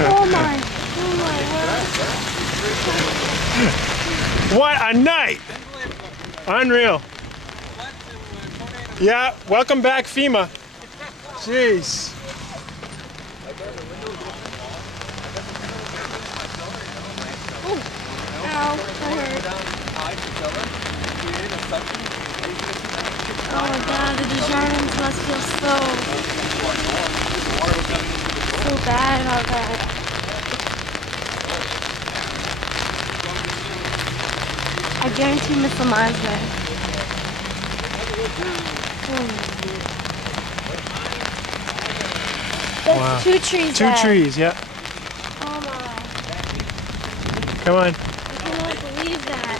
Oh my word. What a night! Unreal. Yeah, welcome back FEMA. Jeez. Ow, that hurt. Oh my god, the Desjardins must feel so bad about that. I guarantee Miss Lamar's there. There's Wow. 2 trees Two there. trees, yeah. Oh my. Come on. I cannot believe that.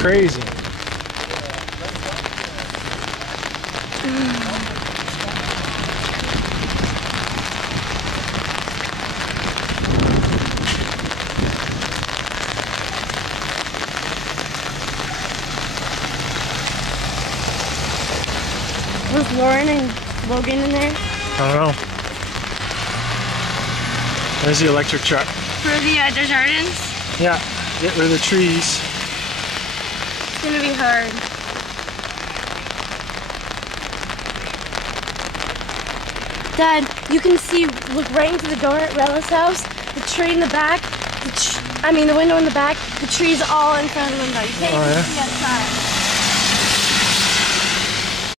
Crazy. Was Lauren and Logan in there? I don't know. There's the electric truck. For the Desjardins? Yeah, get rid of the trees. It's gonna be hard. Dad, you can see, look right into the door at Rella's house, the tree in the back, the window in the back, the trees all in front of the window. You can't even see outside.